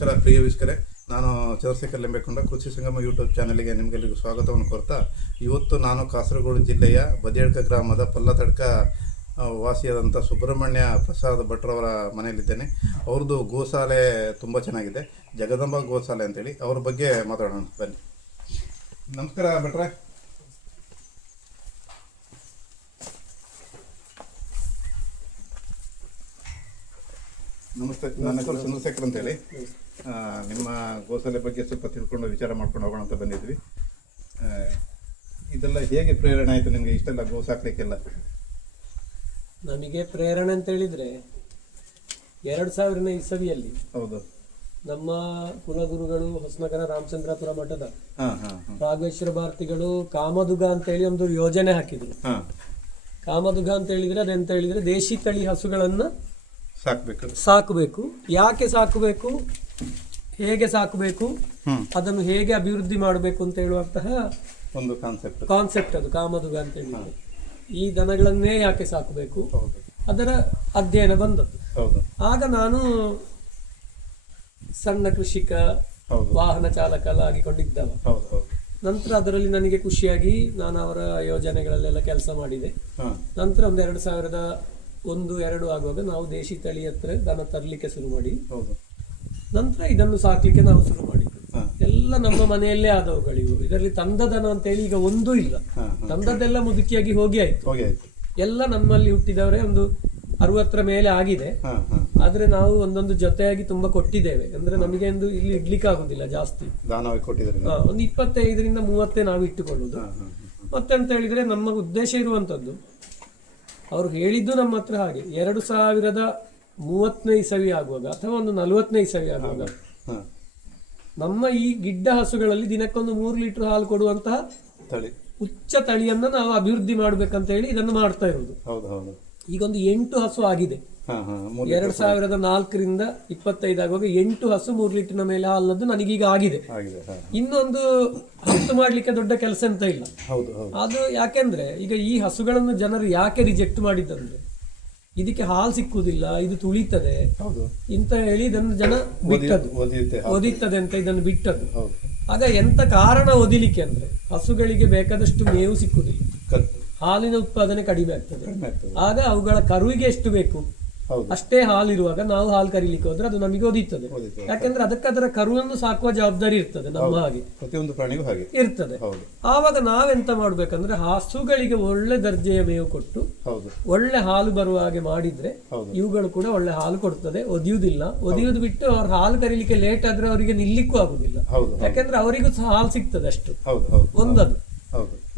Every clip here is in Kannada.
ನಮಸ್ಕಾರ ಪ್ರಿಯ ವೀಕ್ಷಕರೇ, ನಾನು ಚಂದ್ರಶೇಖರ್ ಲಿಂಬೆಕೊಂಡ ಕೃಷಿ ಸಂಗಮ ಯೂಟ್ಯೂಬ್ ಚಾನಲ್ಗೆ ನಿಮಗೆಲ್ಲರಿಗೂ ಸ್ವಾಗತವನ್ನು ಕೋರ್ತಾ, ಇವತ್ತು ನಾನು ಕಾಸರಗೋಡು ಜಿಲ್ಲೆಯ ಬದಿಯಡ್ಕ ಗ್ರಾಮದ ಪಲ್ಲತಡ್ಕ ವಾಸಿಯಾದಂಥ ಸುಬ್ರಹ್ಮಣ್ಯ ಪ್ರಸಾದ್ ಭಟ್ರವರ ಮನೆಯಲ್ಲಿದ್ದೇನೆ. ಅವ್ರದ್ದು ಗೋಶಾಲೆ ತುಂಬ ಚೆನ್ನಾಗಿದೆ, ಜಗದಂಬ ಗೋಶಾಲೆ ಅಂತೇಳಿ. ಅವ್ರ ಬಗ್ಗೆ ಮಾತಾಡೋಣ ಬನ್ನಿ. ನಮಸ್ಕಾರ ಭಟ್ರೆ. ನಮಸ್ತೆ, ನನ್ನ ಹೆಸರು ಚಂದ್ರಶೇಖರ್ ಅಂತೇಳಿ. ನಿಮ್ಮ ಗೋಶಾಲೆ ಬಗ್ಗೆ ಸ್ವಲ್ಪ ತಿಳ್ಕೊಂಡು ವಿಚಾರ ಮಾಡ್ಕೊಂಡು ಹೋಗೋಣ ಅಂತ ಬಂದಿದ್ವಿ. ಇದೆಲ್ಲ ಹೇಗೆ ಪ್ರೇರಣೆ ಆಯಿತು ನಿಮಗೆ ಇಷ್ಟೆಲ್ಲ ಗೋ ಸಾಕ್ಲಿಕ್ಕೆಲ್ಲ? ನಮಗೆ ಪ್ರೇರಣೆ ಅಂತ ಹೇಳಿದ್ರೆ 2000ನೇ ಇಸವಿಯಲ್ಲಿ ಹೌದು, ನಮ್ಮ ಕುಲಗುರುಗಳು ಹೊಸನಗರ ರಾಮಚಂದ್ರಾಪುರ ಮಠದ ರಾಘವೇಶ್ವರ ಭಾರತಿಗಳು ಕಾಮದುಗ ಅಂತ ಹೇಳಿ ಒಂದು ಯೋಜನೆ ಹಾಕಿದ್ರು. ಕಾಮದುಗ ಅಂತ ಹೇಳಿದ್ರೆ ಅದೆಂತ ಹೇಳಿದ್ರೆ ದೇಶಿ ತಳಿ ಹಸುಗಳನ್ನ ಸಾಕಬೇಕು. ಯಾಕೆ ಸಾಕಬೇಕು, ಹೇಗೆ ಸಾಕಬೇಕು, ಅದನ್ನು ಹೇಗೆ ಅಭಿವೃದ್ಧಿ ಮಾಡಬೇಕು ಅಂತ ಹೇಳುವಂತಹ ಒಂದು ಕಾನ್ಸೆಪ್ಟ್ ಅದು ಕಾಮದುಗ ಅಂತ ಹೇಳಿದ್ರೆ. ಈ ದನಗಳನ್ನೇ ಯಾಕೆ ಸಾಕಬೇಕು ಅದರ ಅಧ್ಯಯನ ಬಂದದ್ದು. ಆಗ ನಾನು ಸಣ್ಣ ಕೃಷಿಕ, ವಾಹನ ಚಾಲಕಲಾಗಿಕೊಂಡಿದ್ದವ. ನಂತರ ಅದರಲ್ಲಿ ನನಗೆ ಖುಷಿಯಾಗಿ ನಾನು ಅವರ ಯೋಜನೆಗಳಲ್ಲೆಲ್ಲ ಕೆಲಸ ಮಾಡಿದೆ. ನಂತರ ಒಂದು 2001-2 ಆಗುವಾಗ ನಾವು ದೇಶಿ ತಳಿ ಹತ್ರ ದನ ತರಲಿಕ್ಕೆ ಶುರು ಮಾಡಿ, ನಂತರ ಇದನ್ನು ಸಾಕ್ಲಿಕ್ಕೆ ನಾವು ಶುರು ಮಾಡಿದ್ವಿ. ಎಲ್ಲ ನಮ್ಮ ಮನೆಯಲ್ಲೇ ಆದವುಗಳಿವು. ಇದರಲ್ಲಿ ತಂದ ದನ ಅಂತ ಹೇಳಿ ಈಗ ಒಂದೂ ಇಲ್ಲ. ತಂದದ್ದೆಲ್ಲ ಮುದುಕಿಯಾಗಿ ಹೋಗಿ ಆಯ್ತು. ಎಲ್ಲ ನಮ್ಮಲ್ಲಿ ಹುಟ್ಟಿದವರೇ ಒಂದು 60 ಮೇಲೆ ಆಗಿದೆ. ಆದ್ರೆ ನಾವು ಒಂದೊಂದು ಜೊತೆಯಾಗಿ ತುಂಬಾ ಕೊಟ್ಟಿದ್ದೇವೆ. ಅಂದ್ರೆ ನಮಗೆ ಒಂದು ಇಲ್ಲಿ ಇಡ್ಲಿಕ್ಕೆ ಆಗುದಿಲ್ಲ ಜಾಸ್ತಿ, ಒಂದು 25-30 ನಾವು ಇಟ್ಟುಕೊಳ್ಳುದು. ಮತ್ತೆಂತ ಹೇಳಿದ್ರೆ ನಮ್ಮ ಉದ್ದೇಶ ಇರುವಂತದ್ದು, ಅವರು ಹೇಳಿದ್ದು ನಮ್ಮ ಹತ್ರ ಹಾಗೆ 2030ನೇ ಇಸವಿ ಆಗುವಾಗ ಅಥವಾ ಒಂದು 40ನೇ ಇಸವಿ ಆಗುವಾಗ ನಮ್ಮ ಈ ಗಿಡ್ಡ ಹಸುಗಳಲ್ಲಿ ದಿನಕ್ಕೊಂದು 3 ಲೀಟರ್ ಹಾಲು ಕೊಡುವಂತಹ ಉಚ್ಚ ತಳಿಯನ್ನ ನಾವು ಅಭಿವೃದ್ಧಿ ಮಾಡ್ಬೇಕಂತ ಹೇಳಿ ಇದನ್ನು ಮಾಡ್ತಾ ಇರುವುದು. ಈಗ ಒಂದು 8 ಹಸು ಆಗಿದೆ. 2004ರಿಂದ 25 ಆಗುವಾಗ 8 ಹಸು 3 ಲೀಟರ್ನ ಮೇಲೆ ಹಾಲದ್ದು ನನಗೀಗ ಆಗಿದೆ. ಇನ್ನೊಂದು 10 ಮಾಡ್ಲಿಕ್ಕೆ ದೊಡ್ಡ ಕೆಲಸ ಅಂತ ಇಲ್ಲ. ಅದು ಯಾಕೆಂದ್ರೆ ಈಗ ಈ ಹಸುಗಳನ್ನು ಜನರು ಯಾಕೆ ರಿಜೆಕ್ಟ್ ಮಾಡಿದ್ದಂದ್ರೆ, ಇದಕ್ಕೆ ಹಾಲು ಸಿಕ್ಕುವುದಿಲ್ಲ, ಇದು ತುಳಿತದೆ ಇಂತ ಹೇಳಿ ಇದನ್ನು ಜನ ಬಿಟ್ಟದ್ದು, ಒದಿತದೆ ಅಂತ ಇದನ್ನು ಬಿಟ್ಟದ್ದು. ಆಗ ಎಂತ ಕಾರಣ ಒದಿಲಿಕ್ಕೆ ಅಂದ್ರೆ, ಹಸುಗಳಿಗೆ ಬೇಕಾದಷ್ಟು ಮೇವು ಸಿಕ್ಕುದಿಲ್ಲ, ಹಾಲಿನ ಉತ್ಪಾದನೆ ಕಡಿಮೆ ಆಗ್ತದೆ. ಆಗ ಅವುಗಳ ಕರುವಿಗೆ ಎಷ್ಟು ಬೇಕು ಅಷ್ಟೇ ಹಾಲಿರುವಾಗ ನಾವು ಹಾಲು ಕರೀಲಿಕ್ಕೆ ಹೋದ್ರೆ ಅದು ನಮಗೆ ಒದಿತದೆ. ಯಾಕಂದ್ರೆ ಅದಕ್ಕೆ ಅದರ ಕರುವನ್ನು ಸಾಕುವ ಜವಾಬ್ದಾರಿ ಇರ್ತದೆ, ನಮ್ಮ ಹಾಗೆ ಪ್ರತಿಯೊಂದು ಪ್ರಾಣಿಗೂ ಹಾಗೆ ಇರ್ತದೆ. ಆವಾಗ ನಾವೆಂತ ಮಾಡ್ಬೇಕಂದ್ರೆ, ಹಸುಗಳಿಗೆ ಒಳ್ಳೆ ದರ್ಜೆಯ ಮೇವು ಕೊಟ್ಟು ಒಳ್ಳೆ ಹಾಲು ಬರುವ ಹಾಗೆ ಮಾಡಿದ್ರೆ ಇವುಗಳು ಕೂಡ ಒಳ್ಳೆ ಹಾಲು ಕೊಡ್ತದೆ, ಒದಿಯುವುದಿಲ್ಲ. ಒದಿಯುವುದು ಬಿಟ್ಟು ಅವ್ರ ಹಾಲು ಕರೀಲಿಕ್ಕೆ ಲೇಟ್ ಆದ್ರೆ ಅವರಿಗೆ ನಿಲ್ಲಿಕ್ಕೂ ಆಗುದಿಲ್ಲ, ಯಾಕಂದ್ರೆ ಅವರಿಗೂ ಸಹ ಹಾಲು ಸಿಗ್ತದೆ ಅಷ್ಟು. ಒಂದದು.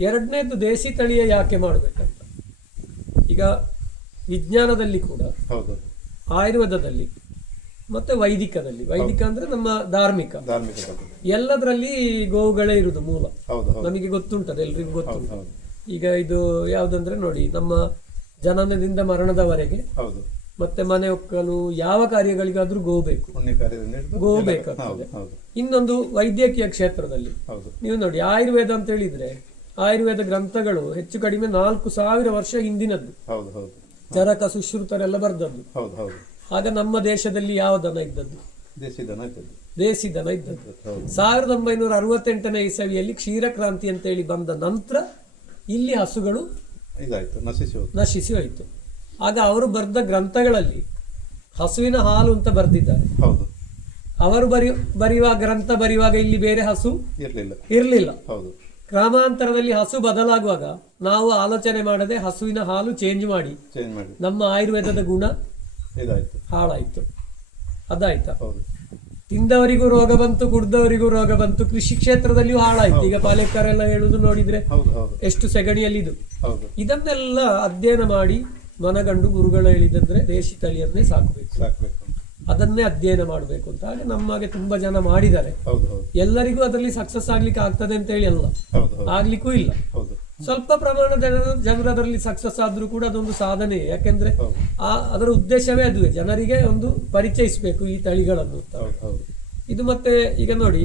ಎರಡನೇದು ದೇಶಿ ತಳಿಯ ಯಾಕೆ ಮಾಡ್ಬೇಕಂತ, ಈಗ ವಿಜ್ಞಾನದಲ್ಲಿ ಕೂಡ, ಆಯುರ್ವೇದದಲ್ಲಿ ಮತ್ತೆ ವೈದಿಕದಲ್ಲಿ, ವೈದಿಕ ಅಂದ್ರೆ ನಮ್ಮ ಧಾರ್ಮಿಕ, ಎಲ್ಲದರಲ್ಲಿ ಗೋವುಗಳೇ ಇರುವುದು ಮೂಲ. ನಮಗೆ ಗೊತ್ತುಂಟದು, ಎಲ್ರಿಗೂ ಗೊತ್ತುಂಟು. ಈಗ ಇದು ಯಾವ್ದಂದ್ರೆ ನೋಡಿ, ನಮ್ಮ ಜನನದಿಂದ ಮರಣದವರೆಗೆ ಮತ್ತೆ ಮನೆ ಒಕ್ಕಲು ಯಾವ ಕಾರ್ಯಗಳಿಗಾದ್ರೂ ಗೋ ಬೇಕಾಗ್ತದೆ. ಇನ್ನೊಂದು ವೈದ್ಯಕೀಯ ಕ್ಷೇತ್ರದಲ್ಲಿ ನೀವು ನೋಡಿ, ಆಯುರ್ವೇದ ಅಂತ ಹೇಳಿದ್ರೆ ಆಯುರ್ವೇದ ಗ್ರಂಥಗಳು ಹೆಚ್ಚು ಕಡಿಮೆ 4000 ವರ್ಷ ಹಿಂದಿನದ್ದು. ಚರಕ ಸುಶ್ರುತರೆಲ್ಲ ಬರ್ದದ್ದು. ಆಗ ನಮ್ಮ ದೇಶದಲ್ಲಿ ಯಾವ ದನ ಇದ್ದದ್ದು? ದೇಸಿ ದನ ಇದ್ದದ್ದು. 1968ನೇ ಇಸವಿಯಲ್ಲಿ ಕ್ಷೀರಕ್ರಾಂತಿ ಅಂತ ಹೇಳಿ ಬಂದ ನಂತರ ಇಲ್ಲಿ ಹಸುಗಳು ನಶಿಸಿ ಹೋಯಿತು. ಆಗ ಅವರು ಬರೆದ ಗ್ರಂಥಗಳಲ್ಲಿ ಹಸುವಿನ ಹಾಲು ಅಂತ ಬರೆದಿದ್ದಾರೆ. ಅವರು ಗ್ರಂಥ ಬರೆಯುವಾಗ ಇಲ್ಲಿ ಬೇರೆ ಹಸು ಇರ್ಲಿಲ್ಲ. ಗ್ರಾಮಾಂತರದಲ್ಲಿ ಹಸು ಬದಲಾಗುವಾಗ ನಾವು ಆಲೋಚನೆ ಮಾಡದೆ ಹಸುವಿನ ಹಾಲು ಚೇಂಜ್ ಮಾಡಿ ನಮ್ಮ ಆಯುರ್ವೇದದ ಗುಣ ಹಾಳಾಯ್ತು. ಅದಾಯ್ತಾ? ತಿಂದವರಿಗೂ ರೋಗ ಬಂತು, ಕುಡ್ದವರಿಗೂ ರೋಗ ಬಂತು, ಕೃಷಿ ಕ್ಷೇತ್ರದಲ್ಲಿಯೂ ಹಾಳಾಯ್ತು. ಈಗ ಪಾಲೇಕರೆಲ್ಲ ಹೇಳುದು ನೋಡಿದ್ರೆ ಎಷ್ಟು ಸೆಗಣಿಯಲ್ಲಿ ಇದು. ಇದನ್ನೆಲ್ಲ ಅಧ್ಯಯನ ಮಾಡಿ ಮನಗಂಡು ಗುರುಗಳು ಹೇಳಿದಂದ್ರೆ ದೇಶಿ ತಳಿಯನ್ನೇ ಸಾಕಬೇಕು, ಅದನ್ನೇ ಅಧ್ಯಯನ ಮಾಡಬೇಕು ಅಂತ. ಹಾಗೆ ನಮಗೆ ತುಂಬಾ ಜನ ಮಾಡಿದ್ದಾರೆ. ಎಲ್ಲರಿಗೂ ಅದರಲ್ಲಿ ಸಕ್ಸಸ್ ಆಗ್ಲಿಕ್ಕೆ ಆಗ್ತದೆ ಅಂತ ಹೇಳಿ ಅಲ್ಲ, ಆಗ್ಲಿಕ್ಕೂ ಇಲ್ಲ. ಸ್ವಲ್ಪ ಪ್ರಮಾಣದ ಜನರು ಅದರಲ್ಲಿ ಸಕ್ಸಸ್ ಆದ್ರೂ ಕೂಡ ಅದೊಂದು ಸಾಧನೆ. ಯಾಕೆಂದ್ರೆ ಅದರ ಉದ್ದೇಶವೇ ಅದುವೇ, ಜನರಿಗೆ ಒಂದು ಪರಿಚಯಿಸಬೇಕು ಈ ತಳಿಗಳನ್ನು. ಇದು ಮತ್ತೆ ಈಗ ನೋಡಿ,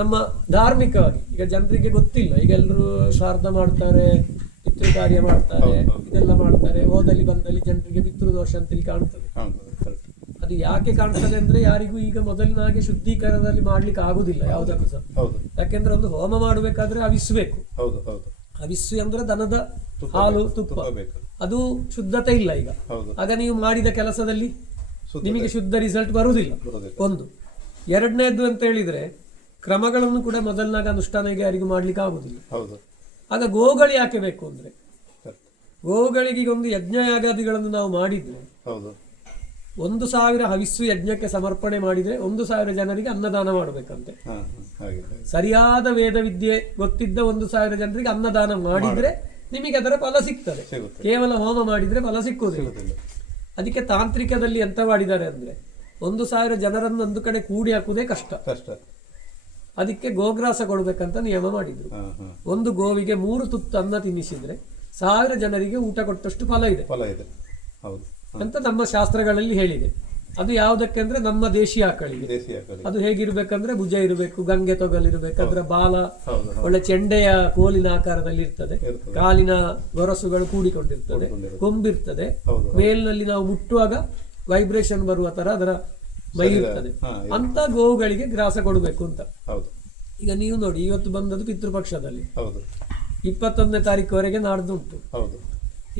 ನಮ್ಮ ಧಾರ್ಮಿಕವಾಗಿ ಈಗ ಜನರಿಗೆ ಗೊತ್ತಿಲ್ಲ. ಈಗ ಎಲ್ಲರೂ ಶ್ರಾದ್ದ ಮಾಡ್ತಾರೆ, ಪಿತೃ ಕಾರ್ಯ ಮಾಡ್ತಾರೆ, ಇದೆಲ್ಲ ಮಾಡ್ತಾರೆ. ಹೋದಲ್ಲಿ ಬಂದಲ್ಲಿ ಜನರಿಗೆ ಪಿತೃದೋಷ ಅಂತೇಳಿ ಕಾಣ್ತದೆ. ಅದು ಯಾಕೆ ಕಾಣ್ತದೆ ಅಂದ್ರೆ ಯಾರಿಗೂ ಈಗ ಮೊದಲಿನ ಹಾಗೆ ಶುದ್ಧೀಕರಣದಲ್ಲಿ ಮಾಡ್ಲಿಕ್ಕೆ ಆಗುದಿಲ್ಲ ಯಾವುದಕ್ಕೂ ಸಹ. ಹೌದು ಯಾಕೆಂದ್ರೆ ಒಂದು ಹೋಮ ಮಾಡಬೇಕಾದ್ರೆ ಅವಿಸ್ಬೇಕು. ಹೌದು ಹೌದು ಅವಿಸ್ಸು ಅಂದ್ರೆ ದನದ ಹಾಲು ತುಪ್ಪ, ಬೇಕು. ಅದು ಶುದ್ಧತೆ ಇಲ್ಲ ಈಗ. ಹೌದು ಆಗ ನೀವು ಮಾಡಿದ ಕೆಲಸದಲ್ಲಿ ಶುದ್ಧತೆ. ನಿಮಗೆ ಶುದ್ಧ ರಿಸಲ್ಟ್ ಬರುವುದಿಲ್ಲ. ಒಂದು. ಎರಡನೇದ್ದು ಅಂತ ಹೇಳಿದ್ರೆ ಕ್ರಮಗಳನ್ನು ಕೂಡ ಮೊದಲಿನಾಗ ಅನುಷ್ಠಾನ ಈಗ ಯಾರಿಗೂ ಮಾಡ್ಲಿಕ್ಕೆ ಆಗುದಿಲ್ಲ. ಹೌದು ಆಗ ಗೋಗಳು ಯಾಕೆ ಬೇಕು ಅಂದ್ರೆ correct. ಗೋಗಳಿಗೆ ಈಗ ಒಂದು ಯಜ್ಞ ಯಾಗಾದಿಗಳನ್ನು ನಾವು ಮಾಡಿದ್ರೆ ಹೌದು 1,000 ಹವಿಸ್ಸು ಯಜ್ಞಕ್ಕೆ ಸಮರ್ಪಣೆ ಮಾಡಿದ್ರೆ 1,000 ಜನರಿಗೆ ಅನ್ನದಾನ ಮಾಡಬೇಕಂತೆ. ಹಾ ಹಾಗೆ ಹಾಗೆ. ಸರಿಯಾದ ವೇದ ವಿದ್ಯೆ ಗೊತ್ತಿದ್ದ 1,000 ಜನರಿಗೆ ಅನ್ನದಾನ ಮಾಡಿದ್ರೆ ನಿಮಗೆ ಅದರ ಫಲ ಸಿಗ್ತದೆ. ಸಿಗುತ್ತೆ. ಕೇವಲ ಹೋಮ ಮಾಡಿದ್ರೆ ಫಲ ಸಿಕ್ಕುವುದಿಲ್ಲ. ಅದಕ್ಕೆ ತಾಂತ್ರಿಕದಲ್ಲಿ ಎಂತ ಮಾಡಿದ್ದಾರೆ ಅಂದ್ರೆ 1,000 ಜನರನ್ನು ಒಂದು ಕಡೆ ಕೂಡಿ ಹಾಕುವುದೇ ಕಷ್ಟ. ಕಷ್ಟ. ಅದಕ್ಕೆ ಗೋಗ್ರಾಸ ಕೊಡ್ಬೇಕಂತ ನಿಯಮ ಮಾಡಿದ್ರು. ಹಾ ಹಾ. ಒಂದು ಗೋವಿಗೆ 3 ತುತ್ತು ಅನ್ನ ತಿನ್ನಿಸಿದ್ರೆ 1,000 ಜನರಿಗೆ ಊಟ ಕೊಟ್ಟಷ್ಟು ಫಲ ಇದೆ ಫಲ ಇದೆ. ಹೌದು ಅಂತ ನಮ್ಮ ಶಾಸ್ತ್ರಗಳಲ್ಲಿ ಹೇಳಿದೆ. ಅದು ಯಾವುದಕ್ಕೆ ಅಂದ್ರೆ ನಮ್ಮ ದೇಶೀಯ ಆಕಳಿಗೆ. ದೇಸಿ ಆಕಳಿ. ಅದು ಹೇಗಿರ್ಬೇಕಂದ್ರೆ ಭುಜ ಇರಬೇಕು, ಗಂಗೆ ತೊಗಲಿರ್ಬೇಕು, ಅದರ ಬಾಲ ಹೌದು ಒಳ್ಳೆ ಚೆಂಡೆಯ ಕೋಲಿನ ಆಕಾರದಲ್ಲಿ ಇರ್ತದೆ, ಇರ್ತದೆ. ಕಾಲಿನ ಗೊರಸುಗಳು ಕೂಡಿಕೊಂಡಿರ್ತದೆ, ಕೊಂಬಿರ್ತದೆ, ಹೌದು. ಮೇಲಿನಲ್ಲಿ ನಾವು ಮುಟ್ಟುವಾಗ ವೈಬ್ರೇಷನ್ ಬರುವ ತರ ಅದರ ಮೈ ಇರ್ತದೆ. ಹಾ, ಅಂತ ಗೋವುಗಳಿಗೆ ಗ್ರಾಸ ಕೊಡಬೇಕು ಅಂತ. ಹೌದು ಈಗ ನೀವು ನೋಡಿ, ಇವತ್ತು ಬಂದದ್ದು ಪಿತೃಪಕ್ಷದಲ್ಲಿ ಹೌದು 21ನೇ ತಾರೀಕುವರೆಗೆ ನಾಡ್ದು ಉಂಟು. ಹೌದು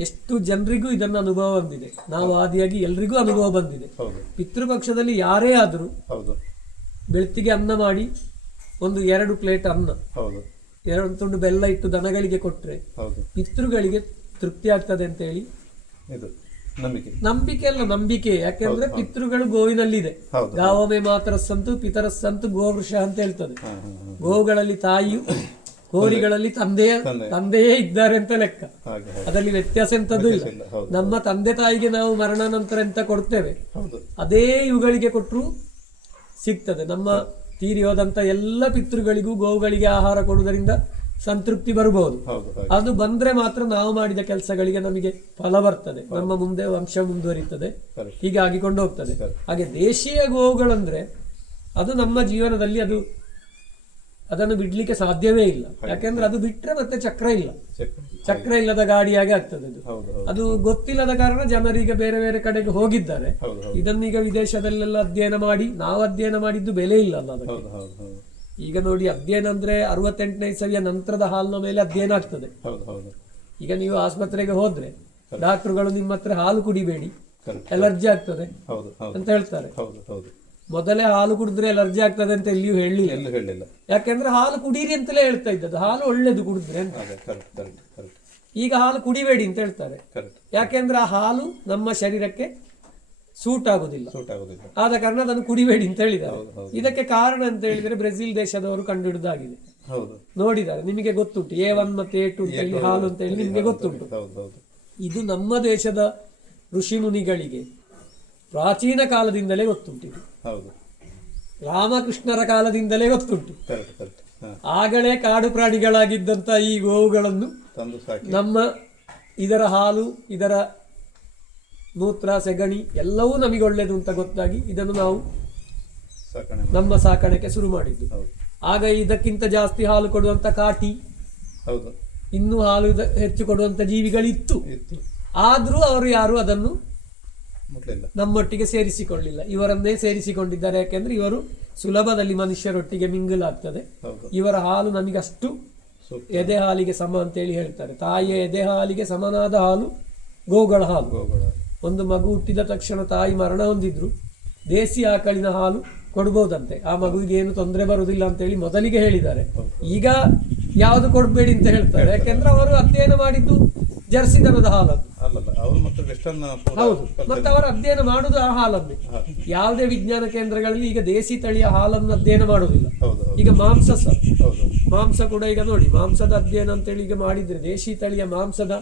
ಎಷ್ಟು ಜನರಿಗೂ ಇದನ್ನ ಅನುಭವ ಬಂದಿದೆ. ನಾವು ಆದಿಯಾಗಿ ಎಲ್ರಿಗೂ ಅನುಭವ ಬಂದಿದೆ. ಹೌದು ಪಿತೃಪಕ್ಷದಲ್ಲಿ ಯಾರೇ ಆದರೂ ಹೌದು ಬೆಳ್ತಿಗೆ ಅನ್ನ ಮಾಡಿ ಒಂದು 2 ಪ್ಲೇಟ್ ಅನ್ನ, ಹೌದು 2 ತುಂಡು ಬೆಲ್ಲ ಇಟ್ಟು ದನಗಳಿಗೆ ಕೊಟ್ರೆ ಹೌದು ಪಿತೃಗಳಿಗೆ ತೃಪ್ತಿ ಆಗ್ತದೆ ಅಂತ ಹೇಳಿ ಇದು ನಂಬಿಕೆ. ನಂಬಿಕೆ ಅಲ್ಲ, ನಂಬಿಕೆ. ಯಾಕೆಂದ್ರೆ ಪಿತೃಗಳು ಗೋವಿನಲ್ಲಿದೆ. ಹೌದು. ಗಾವಮೆ ಮಾತರ ಸಂತು ಪಿತರ ಸಂತು ಗೋವೃಷ ಅಂತ ಹೇಳ್ತದೆ. ಹಾ ಹಾ ಹಾ. ಗೋವುಗಳಲ್ಲಿ ತಾಯಿಯು, ಹೋರಿಗಳಲ್ಲಿ ತಂದೆಯೇ ಇದ್ದಾರೆ ಅಂತ ಲೆಕ್ಕ. ಹಾಗೆ ಹಾಗೆ. ಅದರಲ್ಲಿ ವ್ಯತ್ಯಾಸ ಎಂತದ್ದು ಇಲ್ಲ. ಇಲ್ಲ. ಹೌದು ನಮ್ಮ ತಂದೆ ತಾಯಿಗೆ ನಾವು ಮರಣ ನಂತರ ಎಂತ ಕೊಡ್ತೇವೆ ಹೌದು ಅದೇ ಇವುಗಳಿಗೆ ಕೊಟ್ಟರು ಸಿಗ್ತದೆ. ನಮ್ಮ ತೀರಿ ಹೋದಂತ ಎಲ್ಲ ಪಿತೃಗಳಿಗೂ ಗೋವುಗಳಿಗೆ ಆಹಾರ ಕೊಡುವುದರಿಂದ ಸಂತೃಪ್ತಿ ಬರಬಹುದು. ಹೌದು ಹಾಗೆ. ಅದು ಬಂದ್ರೆ ಮಾತ್ರ ನಾವು ಮಾಡಿದ ಕೆಲಸಗಳಿಗೆ ನಮಗೆ ಫಲ ಬರ್ತದೆ, ನಮ್ಮ ಮುಂದೆ ವಂಶ ಮುಂದುವರಿತದೆ, Correct. ಹೀಗೆ ಆಗಿಕೊಂಡು ಹೋಗ್ತದೆ. Correct. ಹಾಗೆ ದೇಶೀಯ ಗೋವುಗಳಂದ್ರೆ ಅದು ನಮ್ಮ ಜೀವನದಲ್ಲಿ ಅದನ್ನು ಬಿಡ್ಲಿಕ್ಕೆ ಸಾಧ್ಯವೇ ಇಲ್ಲ. ಯಾಕೆಂದ್ರೆ ಅದು ಬಿಟ್ರೆ ಮತ್ತೆ ಚಕ್ರ ಇಲ್ಲ, ಚಕ್ರ ಇಲ್ಲದ ಗಾಡಿಯಾಗಿ ಆಗ್ತದೆ ಅದು. ಹೌದು ಹೌದು ಅದು ಗೊತ್ತಿಲ್ಲದ ಕಾರಣ ಜನರೀಗ ಬೇರೆ ಬೇರೆ ಕಡೆಗೆ ಹೋಗಿದ್ದಾರೆ. ಹೌದು ಹೌದು ಇದನ್ನೀಗ ವಿದೇಶದಲ್ಲೆಲ್ಲ ಅಧ್ಯಯನ ಮಾಡಿ, ನಾವು ಅಧ್ಯಯನ ಮಾಡಿದ್ದು ಬೆಲೆ ಇಲ್ಲ ಅಲ್ಲ ಅದಕ್ಕೆ. ಹೌದು ಹೌದು ಹೌದು ಈಗ ನೋಡಿ, ಅಧ್ಯಯನ ಅಂದ್ರೆ 68ನೇ ಇಸವಿಯ ನಂತರದ ಹಾಲಿನ ಮೇಲೆ ಅಧ್ಯಯನ ಆಗ್ತದೆ. ಹೌದು ಹೌದು ಈಗ ನೀವು ಆಸ್ಪತ್ರೆಗೆ ಹೋದ್ರೆ ಡಾಕ್ಟರ್ಗಳು ನಿಮ್ಮ ಹತ್ರ ಹಾಲು ಕುಡಿಬೇಡಿ, Correct. ಎಲರ್ಜಿ ಆಗ್ತದೆ ಹೌದು ಹೌದು ಅಂತ ಹೇಳ್ತಾರೆ. ಹೌದು ಹೌದು ಮೊದಲೇ ಹಾಲು ಕುಡಿದ್ರೆ ಎಲರ್ಜಿ ಆಗ್ತದೆ ಅಂತ ಎಲ್ಲಿಯೂ ಹೇಳಲಿಲ್ಲ. ಎಲ್ಲೂ ಹೇಳಿಲ್ಲ. ಯಾಕೆಂದ್ರೆ ಹಾಲು ಕುಡೀರಿ ಅಂತಲೇ ಹೇಳ್ತಾ ಇದ್ದದ್ದು, ಹಾಲು ಒಳ್ಳೇದು ಕುಡಿದ್ರೆ ಅಂತ. ಹಾಗೆ ಕರೆಕ್ಟ್ ಕರೆಕ್ಟ್ ಕರೆಕ್ಟ್ ಈಗ ಹಾಲು ಕುಡಿಬೇಡಿ ಅಂತ ಹೇಳ್ತಾರೆ. ಕರೆಕ್ಟ್. ಯಾಕೆಂದ್ರೆ ಆ ಹಾಲು ನಮ್ಮ ಶರೀರಕ್ಕೆ ಸೂಟ್ ಆಗುದಿಲ್ಲ, ಸೂಟ್ ಆಗುದಿಲ್ಲ. ಆದ ಕಾರಣ ಅದನ್ನು ಕುಡಿಬೇಡಿ ಅಂತ ಹೇಳಿದ್ದಾರೆ. ಹೌದು ಹೌದು ಇದಕ್ಕೆ ಕಾರಣ ಅಂತ ಹೇಳಿದ್ರೆ ಬ್ರೆಜಿಲ್ ದೇಶದವರು ಕಂಡುಹಿಡಿದಾಗಿದೆ. ಹೌದು ನೋಡಿದ್ದಾರೆ, ನಿಮಗೆ ಗೊತ್ತುಂಟು A1 ಮತ್ತೆ A2 ಅಂತ ಹೇಳಿ ಹಾಲು ಅಂತ ಹೇಳಿ ನಿಮಗೆ ಗೊತ್ತುಂಟು. ಹೌದು ಹೌದು ಇದು ನಮ್ಮ ದೇಶದ ಋಷಿ ಮುನಿಗಳಿಗೆ ಪ್ರಾಚೀನ ಕಾಲದಿಂದಲೇ ಗೊತ್ತುಂಟು. ಇದು ಹೌದು ರಾಮಕೃಷ್ಣರ ಕಾಲದಿಂದಲೇ ಗೊತ್ತುಂಟು. Correct correct. ಹಾ ಆಗಲೇ ಕಾಡು ಪ್ರಾಣಿಗಳಾಗಿದ್ದಂತ ಈ ಗೋವುಗಳನ್ನು ತಂದು ಸಾಕಿ ನಮ್ಮ ಇದರ ಹಾಲು, ಇದರ ಮೂತ್ರ, ಸೆಗಣಿ ಎಲ್ಲವೂ ನಮಗೆ ಒಳ್ಳೆಯದು ಅಂತ ಗೊತ್ತಾಗಿ ಇದನ್ನು ನಾವು ಸಾಕಣೆ ನಮ್ಮ ಸಾಕಣೆಗೆ ಶುರು ಮಾಡಿದ್ದು. ಹೌದು ಆಗ ಇದಕ್ಕಿಂತ ಜಾಸ್ತಿ ಹಾಲು ಕೊಡುವಂತ ಕಾಟಿ, ಹೌದು ಇನ್ನೂ ಹಾಲು ಹೆಚ್ಚು ಕೊಡುವಂತ ಜೀವಿಗಳಿತ್ತು. ಇತ್ತು. ಆದ್ರೂ ಅವರು ಯಾರು ಅದನ್ನು ಮುಟ್ಲಿಲ್ಲ. ನಮ್ಮೊಟ್ಟಿಗೆ ಸೇರಿಸಿಕೊಳ್ಳಿಲ್ಲ. ಇವರನ್ನೇ ಸೇರಿಸಿಕೊಂಡಿದ್ದಾರೆ. ಯಾಕೆಂದ್ರೆ ಇವರು ಸುಲಭದಲ್ಲಿ ಮನುಷ್ಯರೊಟ್ಟಿಗೆ ಮಿಂಗಲ್ ಆಗ್ತದೆ. ಹೌದು ಇವರ ಹಾಲು ನಮಗೆ ಅಷ್ಟು ಸೂಕ್ತ. ಎದೆ ಹಾಲಿಗೆ ಸಮ ಅಂತೇಳಿ ಹೇಳ್ತಾರೆ. ತಾಯಿಯ ಎದೆ ಹಾಲಿಗೆ ಸಮನಾದ ಹಾಲು ಗೋಗಳ ಹಾಲು. ಗೋಗಳು. ಒಂದು ಮಗು ಹುಟ್ಟಿದ ತಕ್ಷಣ ತಾಯಿ ಮರಣ ಹೊಂದಿದ್ರು ದೇಸಿ ಆಕಳಿನ ಹಾಲು ಕೊಡ್ಬೋದಂತೆ, ಆ ಮಗುವಿಗೆ ಏನು ತೊಂದರೆ ಬರುವುದಿಲ್ಲ ಅಂತೇಳಿ ಮೊದಲಿಗೆ ಹೇಳಿದ್ದಾರೆ. ಈಗ ಯಾವುದು ಕೊಡ್ಬೇಡಿ ಅಂತ ಹೇಳ್ತಾರೆ. ಯಾಕೆಂದ್ರೆ ಅವರು ಅಧ್ಯಯನ ಮಾಡಿದ್ದು ಜರ್ಸಿ ದನದ ಹಾಲನ್ನು. ಅಲ್ಲಲ್ಲ, ಅವರು ಮತ್ತೆ ವೆಸ್ಟರ್ನ್ ಹೌದು, ಮತ್ತೆ ಅವರು ಅಧ್ಯಯನ ಮಾಡುದು ಆ ಹಾಲನ್ನೇ. ಯಾವುದೇ ವಿಜ್ಞಾನ ಕೇಂದ್ರಗಳಲ್ಲಿ ಈಗ ದೇಸಿ ತಳಿಯ ಹಾಲನ್ನು ಅಧ್ಯಯನ ಮಾಡುವುದಿಲ್ಲ. ಹೌದು ಹೌದು ಈಗ ಮಾಂಸ ಸಹ, ಹೌದು ಮಾಂಸ ಕೂಡ ಈಗ ನೋಡಿ, ಮಾಂಸದ ಅಧ್ಯಯನ ಅಂತೇಳಿ ಈಗ ಮಾಡಿದ್ರೆ ದೇಶಿ ತಳಿಯ ಮಾಂಸದ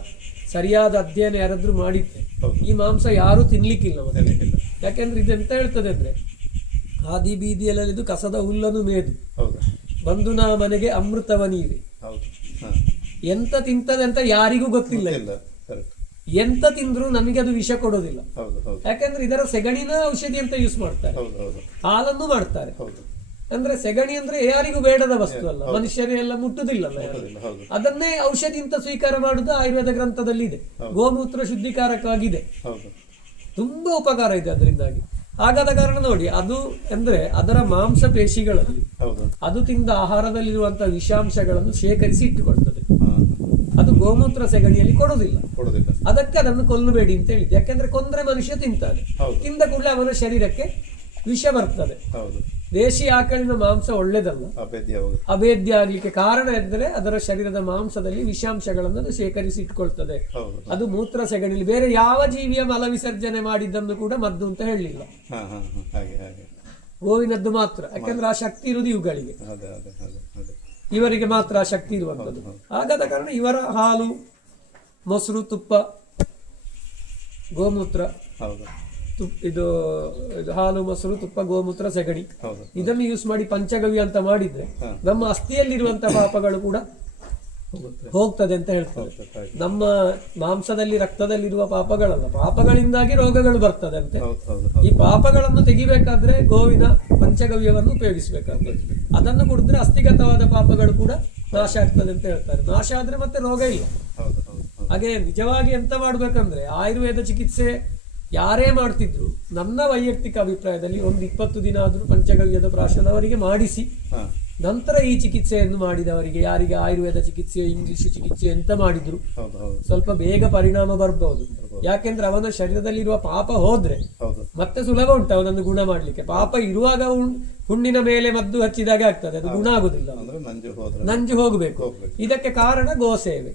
ಸರಿಯಾದ ಅಧ್ಯಯನ ಯಾರಾದ್ರೂ ಮಾಡಿದ್ರೆ ಈ ಮಾಂಸ ಯಾರು ತಿನ್ಲಿಕ್ಕಿಲ್ಲ ಮತ್ತೆ. ತಿನ್ಲಿಕ್ಕಿಲ್ಲ. ಯಾಕೆಂದ್ರೆ ಇದೆಂತ ಹೇಳ್ತದೆ ಅಂದ್ರೆ, ಹಾದಿ ಬೀದಿಯಲ್ಲಿದ್ದು ಕಸದ ಹುಲ್ಲನ್ನು ಮೇದು ಹೌದು ಬಂದು ನಾ ಮನೆಗೆ ಅಮೃತವ ನೀರೆ. ಹೌದು ಹಾ ಎಂತ ತಿಂತದೆ ಅಂತ ಯಾರಿಗೂ ಗೊತ್ತಿಲ್ಲ. ಇಲ್ಲ. ಕರೆಕ್ಟ್. ಎಂತ ತಿಂದ್ರು ನಮಗೆ ಅದು ವಿಷ ಕೊಡೋದಿಲ್ಲ. ಹೌದು ಹೌದು ಯಾಕಂದ್ರೆ ಇದರ ಸೆಗಣಿನ ಔಷಧಿ ಅಂತ ಯೂಸ್ ಮಾಡ್ತಾರೆ, ಹೌದು ಹೌದು ಹಾಲನ್ನು ಮಾಡ್ತಾರೆ. ಹೌದು ಅಂದ್ರೆ ಸೆಗಣಿ ಅಂದ್ರೆ ಯಾರಿಗೂ ಬೇಡದ ವಸ್ತು ಅಲ್ಲ, ಮನುಷ್ಯರೇ ಎಲ್ಲ ಮುಟ್ಟುದಿಲ್ಲಲ್ಲ ಯಾರು. ಹೌದು ಅದನ್ನೇ ಔಷಧಿ ಅಂತ ಸ್ವೀಕಾರ ಮಾಡುದು ಆಯುರ್ವೇದ ಗ್ರಂಥದಲ್ಲಿ ಇದೆ. ಗೋಮೂತ್ರ ಶುದ್ಧೀಕಾರಕವಾಗಿದೆ, ಹೌದು ತುಂಬಾ ಉಪಕಾರ ಇದೆ ಅದರಿಂದಾಗಿ. ಹಾಗಾದ ಕಾರಣ ನೋಡಿ, ಅದು ಅಂದ್ರೆ ಅದರ ಮಾಂಸ ಪೇಶಿಗಳಲ್ಲಿ ಹೌದು. ಅದು ತಿಂದ ಆಹಾರದಲ್ಲಿರುವಂತಹ ವಿಷಾಂಶಗಳನ್ನು ಶೇಖರಿಸಿ ಇಟ್ಟುಕೊಳ್ತದೆ. ಹಾ. ಅದು ಗೋಮೂತ್ರ ಸೆಗಣಿಯಲ್ಲಿ ಕೊಡುವುದಿಲ್ಲ. ಕೊಡೋದಿಲ್ಲ. ಅದಕ್ಕೆ ಅದನ್ನು ಕೊಲ್ಲಬೇಡಿ ಅಂತ ಹೇಳಿದ್ದು. ಯಾಕೆಂದ್ರೆ ಕೊಂದ್ರೆ ಮನುಷ್ಯ ತಿಂತಾನೆ, ಹೌದು. ತಿಂದ ಕೂಡಲೇ ಅವನ ಶರೀರಕ್ಕೆ ವಿಷ ಬರ್ತದೆ. ಹೌದು. ದೇಶಿ ಆಕಳಿನ ಮಾಂಸ ಒಳ್ಳೆದಲ್ಲ, ಅಭೇದ್ಯ ಹೌದು. ಅಭೇದ್ಯ ಆಗ್ಲಿಕ್ಕೆ ಕಾರಣ ಎಂದರೆ ಅದರ ಶರೀರದ ಮಾಂಸದಲ್ಲಿ ವಿಷಾಂಶಗಳನ್ನು ಅದು ಶೇಖರಿಸಿ ಇಟ್ಕೊಳ್ತದೆ. ಹೌದು. ಅದು ಮೂತ್ರ ಸೆಗಣಿಲಿ ಬೇರೆ ಯಾವ ಜೀವಿಯ ಮಲ ವಿಸರ್ಜನೆ ಮಾಡಿದ್ದನ್ನು ಕೂಡ ಮದ್ದು ಅಂತ ಹೇಳಲಿಲ್ಲ, ಹಾ ಹಾ ಹಾ. ಹಾಗೆ ಹಾಗೆ. ಗೋವಿನದ್ದು ಮಾತ್ರ. ಯಾಕೆಂದ್ರೆ ಆ ಶಕ್ತಿ ಇರುವುದು ಇವುಗಳಿಗೆ, ಅದೇ ಅದೇ ಅದೇ ಅದೇ. ಇವರಿಗೆ ಮಾತ್ರ ಆ ಶಕ್ತಿ ಇರುವಂಥದ್ದು. ಹಾಗಾದ ಕಾರಣ ಇವರ ಹಾಲು, ಮೊಸರು, ತುಪ್ಪ, ಗೋಮೂತ್ರ, ಹೌದು. ಇದು ಹಾಲು, ಮೊಸರು, ತುಪ್ಪ, ಗೋಮೂತ್ರ, ಸೆಗಣಿ, ಹೌದು. ಇದನ್ನು ಯೂಸ್ ಮಾಡಿ ಪಂಚಗವ್ಯ ಅಂತ ಮಾಡಿದ್ರೆ ನಮ್ಮ ಅಸ್ಥಿಯಲ್ಲಿರುವಂತಹ ಪಾಪಗಳು ಕೂಡ ಹೋಗ್ತದೆ ಅಂತ ಹೇಳ್ತಾರೆ. ನಮ್ಮ ಮಾಂಸದಲ್ಲಿ ರಕ್ತದಲ್ಲಿರುವ ಪಾಪಗಳಲ್ಲ, ಪಾಪಗಳಿಂದಾಗಿ ರೋಗಗಳು ಬರ್ತದೆ ಅಂತೆ. ಈ ಪಾಪಗಳನ್ನು ತೆಗಿಬೇಕಾದ್ರೆ ಗೋವಿನ ಪಂಚಗವ್ಯವನ್ನು ಉಪಯೋಗಿಸಬೇಕಾಗ್ತದೆ. ಅದನ್ನು ಕುಡಿದ್ರೆ ಅಸ್ಥಿಗತವಾದ ಪಾಪಗಳು ಕೂಡ ನಾಶ ಆಗ್ತದೆ ಅಂತ ಹೇಳ್ತಾರೆ. ನಾಶ ಆದ್ರೆ ಮತ್ತೆ ರೋಗ ಇಲ್ಲ. ಹಾಗೆ ನಿಜವಾಗಿ ಎಂತ ಮಾಡ್ಬೇಕಂದ್ರೆ ಆಯುರ್ವೇದ ಚಿಕಿತ್ಸೆ ಯಾರೇ ಮಾಡ್ತಿದ್ರು, ನನ್ನ ವೈಯಕ್ತಿಕ ಅಭಿಪ್ರಾಯದಲ್ಲಿ ಒಂದು 20 ದಿನ ಆದ್ರೂ ಪಂಚಗವ್ಯದ ಪ್ರಾಶನ ಅವರಿಗೆ ಮಾಡಿಸಿ ನಂತರ ಈ ಚಿಕಿತ್ಸೆಯನ್ನು ಮಾಡಿದವರಿಗೆ, ಯಾರಿಗೆ ಆಯುರ್ವೇದ ಚಿಕಿತ್ಸೆ, ಇಂಗ್ಲಿಷ್ ಚಿಕಿತ್ಸೆ ಎಂತ ಮಾಡಿದ್ರು ಸ್ವಲ್ಪ ಬೇಗ ಪರಿಣಾಮ ಬರ್ಬಹುದು. ಯಾಕೆಂದ್ರೆ ಅವನ ಶರೀರದಲ್ಲಿರುವ ಪಾಪ ಹೋದ್ರೆ ಮತ್ತೆ ಸುಲಭ ಉಂಟು ಅವನನ್ನು ಗುಣ ಮಾಡ್ಲಿಕ್ಕೆ. ಪಾಪ ಇರುವಾಗ ಹುಣ್ಣಿನ ಮೇಲೆ ಮದ್ದು ಹಚ್ಚಿದಾಗ ಆಗ್ತದೆ, ಅದು ಗುಣ ಆಗುದಿಲ್ಲ, ನಂಜು ಹೋಗಬೇಕು. ಇದಕ್ಕೆ ಕಾರಣ ಗೋಸೇವೆ.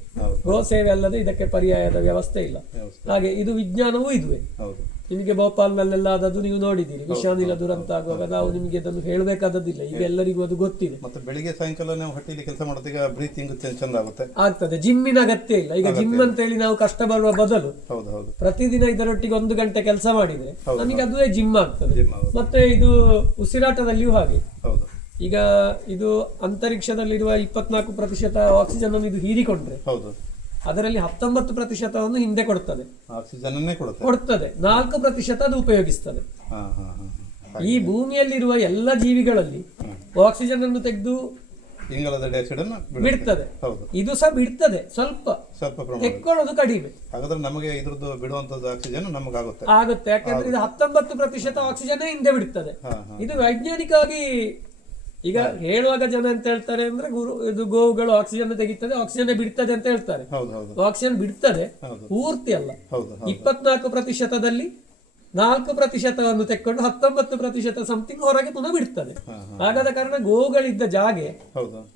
ಗೋಸೇವೆ ಅಲ್ಲದೆ ಇದಕ್ಕೆ ಪರ್ಯಾಯದ ವ್ಯವಸ್ಥೆ ಇಲ್ಲ. ಹಾಗೆ ಇದು ವಿಜ್ಞಾನವೂ ಇದುವೆ. ನಿಮಗೆ ಭೋಪಾಲ್ನಲ್ಲೆಲ್ಲ ಆದದ್ದು ನೀವು ನೋಡಿದ್ದೀರಿ, ವಿಷಾನಿಲ ದುರಂತ ಆಗುವಾಗ ನಾವು ನಿಮಗೆ ಅದನ್ನು ಹೇಳಬೇಕಾದದ್ದಿಲ್ಲ, ಈಗ ಎಲ್ಲರಿಗೂ ಅದು ಗೊತ್ತಿದೆ. ಮತ್ತೆ ಬೆಳಿಗ್ಗೆ ಸಾಯಂಕಾಲ ನಾವು ಹೊಟ್ಟೆಯಲ್ಲಿ ಕೆಲಸ ಮಾಡೋದೀಗ ಬ್ರೀತಿಂಗ್ ಚಂದ ಆಗುತ್ತೆ, ಆಗ್ತದೆ. ಜಿಮ್ಮಿನ ಅಗತ್ಯ ಇಲ್ಲ. ಈಗ ಜಿಮ್ ಅಂತ ಹೇಳಿ ನಾವು ಕಷ್ಟ ಬರುವ ಬದಲು ಪ್ರತಿದಿನ ಇದರೊಟ್ಟಿಗೆ 1 ಗಂಟೆ ಕೆಲಸ ಮಾಡಿದ್ರೆ ನಮಗೆ ಅದುವೇ ಜಿಮ್ ಆಗ್ತದೆ. ಮತ್ತೆ ಇದು ಉಸಿರಾಟದಲ್ಲಿಯೂ ಹಾಗೆ. ಈಗ ಇದು ಅಂತರಿಕ್ಷದಲ್ಲಿರುವ 24% ಆಕ್ಸಿಜನ್ ಅನ್ನು ಇದು ಹೀರಿಕೊಂಡ್ರೆ ಅದರಲ್ಲಿ 19% ಹಿಂದೆ ಕೊಡ್ತದೆ, 4% ಅದು ಉಪಯೋಗಿಸ್ತದೆ. ಈ ಭೂಮಿಯಲ್ಲಿರುವ ಎಲ್ಲ ಜೀವಿಗಳಲ್ಲಿ ಆಕ್ಸಿಜನ್ ಅನ್ನು ತೆಗೆದು ಬಿಡ್ತದೆ, ಇದು ಸಹ ಬಿಡ್ತದೆ, ಸ್ವಲ್ಪ ತೆಕ್ಕೊಳ್ಳೋದು ಕಡಿಮೆ. ಹಾಗಾದ್ರೆ ನಮಗೆ ಇದ್ರದ್ದು ಬಿಡುವಂತದ್ದು ಆಕ್ಸಿಜನ್ ನಮಗಾಗುತ್ತೆ ಆಗುತ್ತೆ. ಯಾಕಂದ್ರೆ ಇದು 19% ಆಕ್ಸಿಜನ್ ಹಿಂದೆ ಬಿಡ್ತದೆ. ಇದು ವೈಜ್ಞಾನಿಕವಾಗಿ ಈಗ ಹೇಳುವಾಗ ಜನ ಅಂತ ಹೇಳ್ತಾರೆ ಅಂದ್ರೆ ಇದು ಗೋವುಗಳು ಆಕ್ಸಿಜನ್ ತೆಗಿತದೆ, ಆಕ್ಸಿಜನ್ ಬಿಡ್ತದೆ ಅಂತ ಹೇಳ್ತಾರೆ. ಆಕ್ಸಿಜನ್ ಬಿಡ್ತದೆ, ಪೂರ್ತಿ ಅಲ್ಲ. 24%ದಲ್ಲಿ 4% ತೆಕ್ಕೊಂಡು 19% ಸಮಥಿಂಗ್ ಹೊರಗೆ ಪುನಃ ಬಿಡ್ತದೆ. ಹಾಗಾದ ಕಾರಣ ಗೋವುಗಳಿದ್ದ ಜಾಗೆ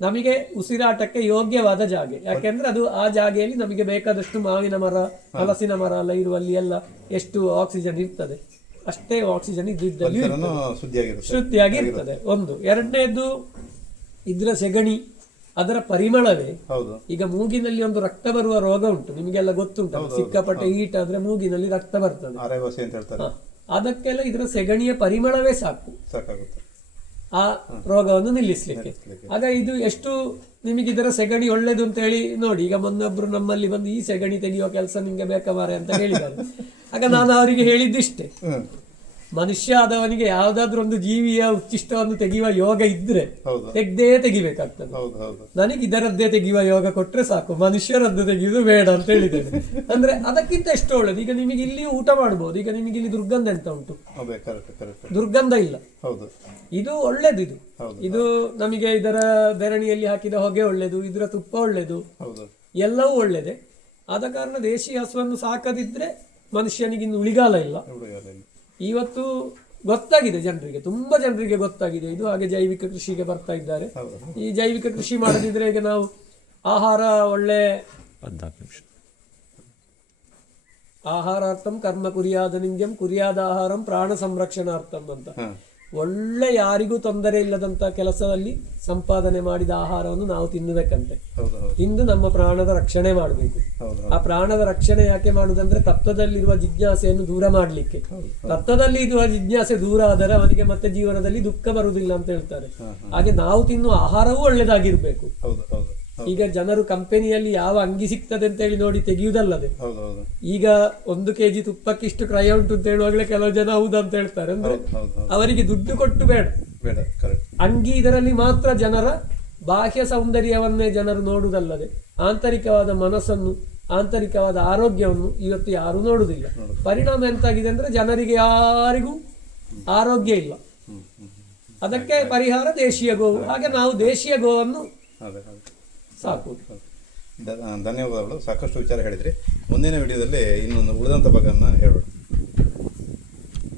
ನಮಗೆ ಉಸಿರಾಟಕ್ಕೆ ಯೋಗ್ಯವಾದ ಜಾಗೆ. ಯಾಕೆಂದ್ರೆ ಅದು ಆ ಜಾಗೆಯಲ್ಲಿ ನಮಗೆ ಬೇಕಾದಷ್ಟು ಮಾವಿನ ಮರ, ಹಲಸಿನ ಮರ ಎಲ್ಲ ಇರುವಲ್ಲಿ ಎಲ್ಲ ಎಷ್ಟು ಆಕ್ಸಿಜನ್ ಇರ್ತದೆ ಅಷ್ಟೇ ಆಕ್ಸಿಜನ್ ಇದ್ದಲ್ಲಿ ಶುದ್ಧಿಯಾಗಿ ಇರ್ತದೆ. ಒಂದು. ಎರಡನೇದು ಇದ್ರ ಸೆಗಣಿ, ಅದರ ಪರಿಮಳವೇ. ಈಗ ಮೂಗಿನಲ್ಲಿ ಒಂದು ರಕ್ತ ಬರುವ ರೋಗ ಉಂಟು, ನಿಮಗೆಲ್ಲ ಗೊತ್ತುಂಟು. ಸಿಕ್ಕಾಪಟ್ಟೆ ಹೀಟ್ ಆದ್ರೆ ಮೂಗಿನಲ್ಲಿ ರಕ್ತ ಬರ್ತದೆ. ಅದಕ್ಕೆಲ್ಲ ಇದರ ಸೆಗಣಿಯ ಪರಿಮಳವೇ ಸಾಕಾಗುತ್ತೆ ಆ ರೋಗವನ್ನು ನಿಲ್ಲಿಸ್ಲಿಕ್ಕೆ. ಆಗ ಇದು ಎಷ್ಟು ನಿಮಗೆ ಇದರ ಸೆಗಣಿ ಒಳ್ಳೇದು ಅಂತ ಹೇಳಿ ನೋಡಿ. ಈಗ ಮೊನ್ನೊಬ್ರು ನಮ್ಮಲ್ಲಿ ಬಂದು ಈ ಸೆಗಣಿ ತೆಗೆಯುವ ಕೆಲಸ ನಿಮ್ಗೆ ಬೇಕಾರೆ ಅಂತ ಹೇಳಿದ್ದಾರೆ. ಆಗ ನಾನು ಅವರಿಗೆ ಹೇಳಿದ್ದಿಷ್ಟೇ, ಮನುಷ್ಯ ಆದವನಿಗೆ ಯಾವ್ದಾದ್ರು ಒಂದು ಜೀವಿಯ ಉಚ್ಚಿಷ್ಟವನ್ನು ತೆಗೆಯುವ ಯೋಗ ಇದ್ರೆ ತೆಗ್ದೇ ತೆಗಿಬೇಕಾಗ್ತದೆ. ನನಗೆ ಇದರದ್ದೇ ತೆಗೆಯುವ ಯೋಗ ಕೊಟ್ರೆ ಸಾಕು, ಮನುಷ್ಯರದ್ದು ತೆಗೆಯುವುದು ಬೇಡ ಅಂತ ಹೇಳಿದ್ದೇನೆ. ಅಂದ್ರೆ ಅದಕ್ಕಿಂತ ಎಷ್ಟು ಒಳ್ಳೇದು. ಈಗ ನಿಮಗೆ ಇಲ್ಲಿ ಊಟ ಮಾಡಬಹುದು. ಈಗ ನಿಮಗೆ ಇಲ್ಲಿ ದುರ್ಗಂಧ ಎಂತ ಉಂಟು? ದುರ್ಗಂಧ ಇಲ್ಲ. ಇದು ಒಳ್ಳೇದು. ಇದು ನಮಗೆ ಇದರ ಬೆರಣಿಯಲ್ಲಿ ಹಾಕಿದ ಹೊಗೆ ಒಳ್ಳೇದು, ಇದರ ತುಪ್ಪ ಒಳ್ಳೇದು, ಎಲ್ಲವೂ ಒಳ್ಳೇದೆ. ಆದ ಕಾರಣ ದೇಶಿ ಹಸುವನ್ನು ಸಾಕದಿದ್ರೆ ಮನುಷ್ಯನಿಗೆ ಇನ್ನು ಉಳಿಗಾಲ ಇಲ್ಲ. ಇವತ್ತು ಗೊತ್ತಾಗಿದೆ ಜನರಿಗೆ, ತುಂಬಾ ಜನರಿಗೆ ಗೊತ್ತಾಗಿದೆ ಇದು. ಹಾಗೆ ಜೈವಿಕ ಕೃಷಿಗೆ ಬರ್ತಾ ಇದ್ದಾರೆ. ಈ ಜೈವಿಕ ಕೃಷಿ ಮಾಡದಿದ್ರೆ ಈಗ ನಾವು ಆಹಾರ ಒಳ್ಳೆ ಆಹಾರಾರ್ಥಂ ಕರ್ಮ ಕುರಿಯಾದ ನಿಂದ್ಯಂ ಕುರಿಯಾದ ಆಹಾರಂ ಪ್ರಾಣ ಸಂರಕ್ಷಣಾರ್ಥಂ ಅಂತ ಒಳ್ಳೆ ಯಾರಿಗೂ ತೊಂದರೆ ಇಲ್ಲದಂತ ಕೆಲಸದಲ್ಲಿ ಸಂಪಾದನೆ ಮಾಡಿದ ಆಹಾರವನ್ನು ನಾವು ತಿನ್ನಬೇಕಂತೆ. ತಿಂದು ನಮ್ಮ ಪ್ರಾಣದ ರಕ್ಷಣೆ ಮಾಡಬೇಕು. ಆ ಪ್ರಾಣದ ರಕ್ಷಣೆ ಯಾಕೆ ಮಾಡುದಂದ್ರೆ ತತ್ವದಲ್ಲಿರುವ ಜಿಜ್ಞಾಸೆಯನ್ನು ದೂರ ಮಾಡ್ಲಿಕ್ಕೆ. ತತ್ವದಲ್ಲಿ ಇರುವ ಜಿಜ್ಞಾಸೆ ದೂರ ಆದರೆ ಅವನಿಗೆ ಮತ್ತೆ ಜೀವನದಲ್ಲಿ ದುಃಖ ಬರುವುದಿಲ್ಲ ಅಂತ ಹೇಳ್ತಾರೆ. ಹಾಗೆ ನಾವು ತಿನ್ನುವ ಆಹಾರವೂ ಒಳ್ಳೆದಾಗಿರ್ಬೇಕು. ಈಗ ಜನರು ಕಂಪನಿಯಲ್ಲಿ ಯಾವ ಅಂಗಿ ಸಿಗ್ತದೆ ಅಂತ ಹೇಳಿ ನೋಡಿ ತೆಗೆಯುವುದಲ್ಲದೆ, ಈಗ 1 kg ತುಪ್ಪಕ್ಕೆ ಇಷ್ಟು ಕ್ರಯ ಉಂಟು ಅಂತ ಹೇಳುವಾಗಲೇ ಕೆಲವು ಜನ ಹೌದಂತ ಹೇಳ್ತಾರೆ. ಅಂದ್ರೆ ಅವರಿಗೆ ದುಡ್ಡು ಕೊಟ್ಟು ಬೇಡ ಅಂಗಿ. ಇದರಲ್ಲಿ ಮಾತ್ರ ಜನರ ಬಾಹ್ಯ ಸೌಂದರ್ಯವನ್ನೇ ಜನರು ನೋಡುವುದಲ್ಲದೆ ಆಂತರಿಕವಾದ ಮನಸ್ಸನ್ನು, ಆಂತರಿಕವಾದ ಆರೋಗ್ಯವನ್ನು ಇವತ್ತು ಯಾರು ನೋಡುವುದಿಲ್ಲ. ಪರಿಣಾಮ ಎಂತಾಗಿದೆ ಅಂದ್ರೆ ಜನರಿಗೆ ಯಾರಿಗೂ ಆರೋಗ್ಯ ಇಲ್ಲ. ಅದಕ್ಕೆ ಪರಿಹಾರ ದೇಶೀಯ ಗೋವು. ಹಾಗೆ ನಾವು ದೇಶೀಯ ಗೋವನ್ನು ಸಾಕುವುದು. ಧನ್ಯವಾದಗಳು. ಸಾಕಷ್ಟು ವಿಚಾರ ಹೇಳಿದ್ರಿ. ಮುಂದಿನ ವಿಡಿಯೋದಲ್ಲಿ ಇನ್ನೊಂದು ಉಳಿದಂಥ ಭಾಗವನ್ನು ಹೇಳೋಣ.